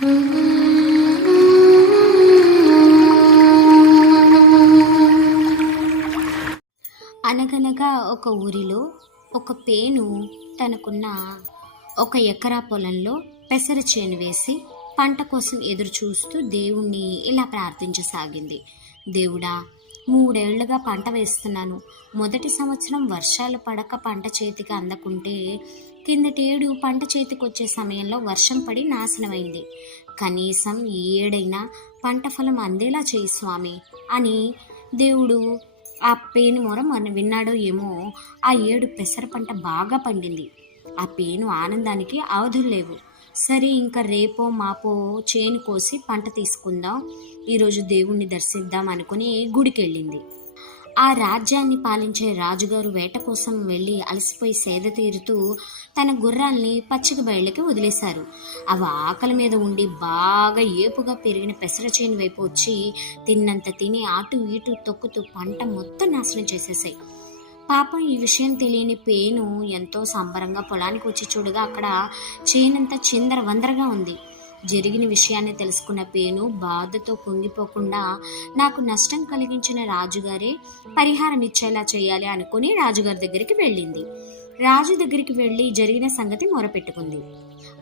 అనగనగా ఒక ఊరిలో ఒక పేను తనకున్న ఒక ఎకరా పొలంలో పెసర చేను వేసి పంట కోసం ఎదురు చూస్తూ దేవుణ్ణి ఇలా ప్రార్థించసాగింది. దేవుడా మూడేళ్ళుగా పంట వేస్తున్నాను. మొదటి సంవత్సరం వర్షాలు పడక పంట చేతికి అందకుంటే కిందటేడు పంట చేతికొచ్చే సమయంలో వర్షం పడి నాశనమైంది. కనీసం ఈ ఏడైనా పంట ఫలం అందేలా చేయి స్వామి అని దేవుడు ఆ పేను మొర విన్నాడో ఏమో ఆ ఏడు పెసర పంట బాగా పండింది. ఆ పేను ఆనందానికి అవధులు లేవు. సరే ఇంకా రేపో మాపో చేను కోసి పంట తీసుకుందాం. ఈరోజు దేవుణ్ణి దర్శిద్దాం అనుకుని గుడికి వెళ్ళింది ఆ రాజ్యాన్ని పాలించే రాజుగారు వేట కోసం వెళ్ళి అలసిపోయి సేద తీరుతూ తన గుర్రాల్ని పచ్చిక బయళ్ళకి వదిలేశారు. అవి ఆకలి మీద ఉండి బాగా ఏపుగా పెరిగిన పెసర చేను వైపు వచ్చి తిన్నంత తిని అటు ఇటు తొక్కుతూ పంట మొత్తం నాశనం చేసేసాయి. పాపం ఈ విషయం తెలియని పేను ఎంతో సంబరంగా పొలానికి వచ్చి చూడగా అక్కడ చేనంతా చిందర వందరగా ఉంది. జరిగిన విషయాన్ని తెలుసుకున్న పేను బాధతో కుంగిపోకుండా నాకు నష్టం కలిగించిన రాజుగారే పరిహారం ఇచ్చేలా చేయాలి అనుకుని రాజుగారి దగ్గరికి వెళ్ళింది. రాజు దగ్గరికి వెళ్ళి జరిగిన సంగతి మొరపెట్టుకుంది.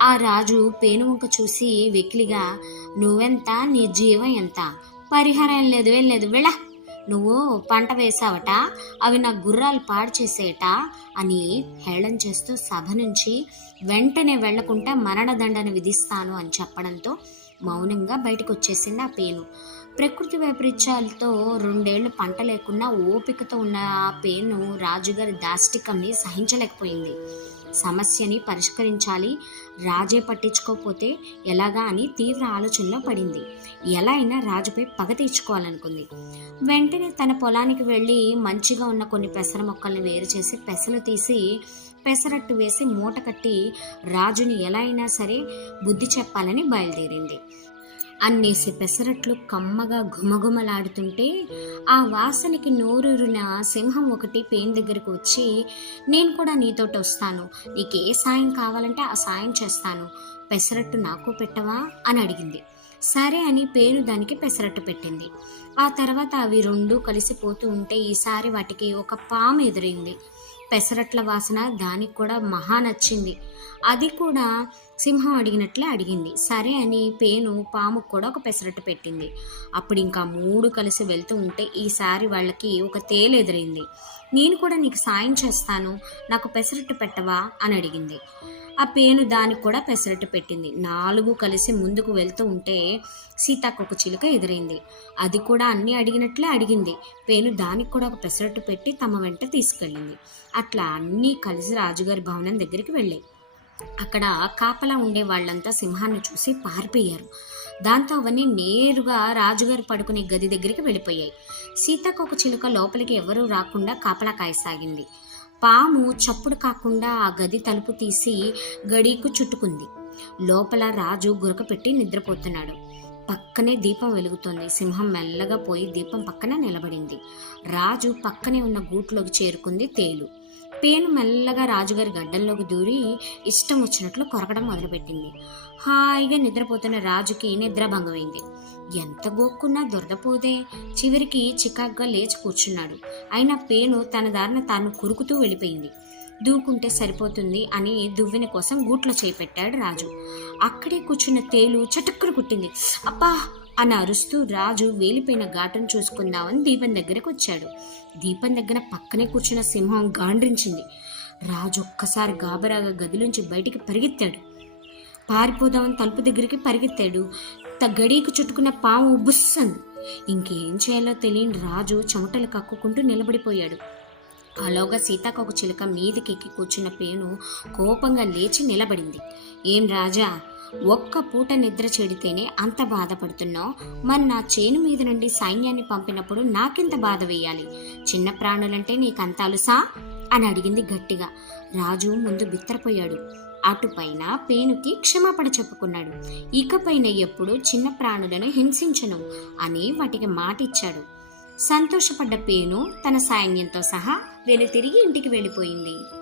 ఆ రాజు పేను వంక చూసి వెకిలిగా నువ్వెంత? నీ జీవం ఎంత? పరిహారం లేదు ఏం లేదు వెళ్ళ. నువ్వు పంట వేసావట అవి నా గుర్రాలు పాడు చేసేట అని హేళన చేస్తూ సభ నుంచి వెంటనే వెళ్ళకుండా మరణదండన విధిస్తాను అని చెప్పడంతో మౌనంగా బయటకు వచ్చేసింది ఆ పేను. ప్రకృతి వైపరీత్యాలతో రెండేళ్ళు పంట లేకున్నా ఓపికతో ఉన్న ఆ పేను రాజుగారి దాష్టికంని సహించలేకపోయింది. సమస్యని పరిష్కరించాలి. రాజే పట్టించుకోకపోతే ఎలాగా అని తీవ్ర ఆలోచనలో పడింది. ఎలా అయినా రాజుపై పగ తీర్చుకోవాలనుకుంది. వెంటనే తన పొలానికి వెళ్ళి మంచిగా ఉన్న కొన్ని పెసర మొక్కల్ని వేరు చేసి పెసలు తీసి పెసరట్టు వేసి మూట కట్టి రాజుని ఎలా అయినా సరే బుద్ధి చెప్పాలని బయలుదేరింది. అన్నేసి పెసరట్లు కమ్మగా ఘుమఘుమలాడుతుంటే ఆ వాసనకి నోరూరిన సింహం ఒకటి పేన్ దగ్గరకు వచ్చి నేను కూడా నీతోటి వస్తాను. నీకు ఏ సాయం కావాలంటే ఆ సాయం చేస్తాను. పెసరట్టు నాకు పెట్టవా? అని అడిగింది. సరే అని పేరు దానికి పెసరట్టు పెట్టింది. ఆ తర్వాత అవి రెండు కలిసిపోతూ ఉంటే ఈసారి వాటికి ఒక పాము ఎదురైంది. పెసరట్ల వాసన దానికి కూడా మహా నచ్చింది. అది కూడా సింహం అడిగినట్లే అడిగింది. సరే అని పేను పాముకు కూడా ఒక పెసరట్టు పెట్టింది. అప్పుడు ఇంకా మూడు కలిసి వెళ్తూ ఉంటే ఈసారి వాళ్ళకి ఒక తేలు ఎదురైంది. నేను కూడా నీకు సాయం చేస్తాను. నాకు పెసరట్టు పెట్టవా? అని అడిగింది. ఆ పేను దానికి కూడా పెసరట్టు పెట్టింది. నాలుగు కలిసి ముందుకు వెళ్తూ ఉంటే సీతాకొక చిలుక ఎదురైంది. అది కూడా అన్నీ అడిగినట్లే అడిగింది. పేను దానికి కూడా ఒక పెసరట్టు పెట్టి తమ వెంట తీసుకెళ్ళింది. అట్లా అన్నీ కలిసి రాజుగారి భవనం దగ్గరికి వెళ్ళాయి. అక్కడ కాపలా ఉండే వాళ్ళంతా సింహాన్ని చూసి పారిపోయారు. దాంతో అవన్నీ నేరుగా రాజుగారు పడుకునే గది దగ్గరికి వెళ్ళిపోయాయి. సీతాకొక చిలుక లోపలికి ఎవరూ రాకుండా కాపలా కాయసాగింది. పాము చప్పుడు కాకుండా ఆ గది తలుపు తీసి గడీకు చుట్టుకుంది. లోపల రాజు గురక పెట్టి నిద్రపోతున్నాడు. పక్కనే దీపం వెలుగుతోంది. సింహం మెల్లగా పోయి దీపం పక్కన నిలబడింది. రాజు పక్కనే ఉన్న గూట్లోకి చేరుకుంది తేలు. పేను మెల్లగా రాజుగారి గడ్డల్లోకి దూరి ఇష్టం వచ్చినట్లు కొరకడం మొదలుపెట్టింది. హాయిగా నిద్రపోతున్న రాజుకి నిద్రభంగమైంది ఎంత గోక్కున్నా దొరదపోదే. చివరికి చికాగ్గా లేచి కూర్చున్నాడు. అయినా పేను తన దారిన తాను కురుకుతూ వెళ్ళిపోయింది. దూకుంటే సరిపోతుంది అని దువ్వెన కోసం గూట్లో చేపెట్టాడు రాజు. అక్కడే కూర్చున్న తేలు చటుక్కును కుట్టింది. అబ్బా! అని అరుస్తూ రాజు వేలిపోయిన ఘాటను చూసుకుందామని దీపం దగ్గరకు వచ్చాడు. దీపం దగ్గర పక్కనే కూర్చున్న సింహం గాండ్రించింది. రాజు ఒక్కసారి గాబరాగా గదిలోంచి బయటికి పరిగెత్తాడు. పారిపోదామని తలుపు దగ్గరికి పరిగెత్తాడు. త గడికి చుట్టుకున్న పాము బుస్సంది ఇంకేం చేయాలో తెలియని రాజు చెమటలు కక్కుకుంటూ నిలబడిపోయాడు. అలాగా సీతాకొక చిలుక మీదికి ఎక్కి కూర్చున్న పేను కోపంగా లేచి నిలబడింది. ఏం రాజా ఒక్క పూట నిద్ర చెడితేనే అంత బాధపడుతున్నావు. మరి నా చేను మీద నుండి సైన్యాన్ని పంపినప్పుడు నాకెంత బాధ వేయాలి? చిన్న ప్రాణులంటే నీకంత అలుసా అని అడిగింది గట్టిగా. రాజు ముందు బిత్తరపోయాడు. అటుపైన పేనుకి క్షమాపణ చెప్పుకున్నాడు. ఇకపైన ఎప్పుడు చిన్న ప్రాణులను హింసించను అని వాటికి మాటిచ్చాడు. సంతోషపడ్డ పేను తన సైన్యంతో సహా వెనుతిరిగి ఇంటికి వెళ్ళిపోయింది.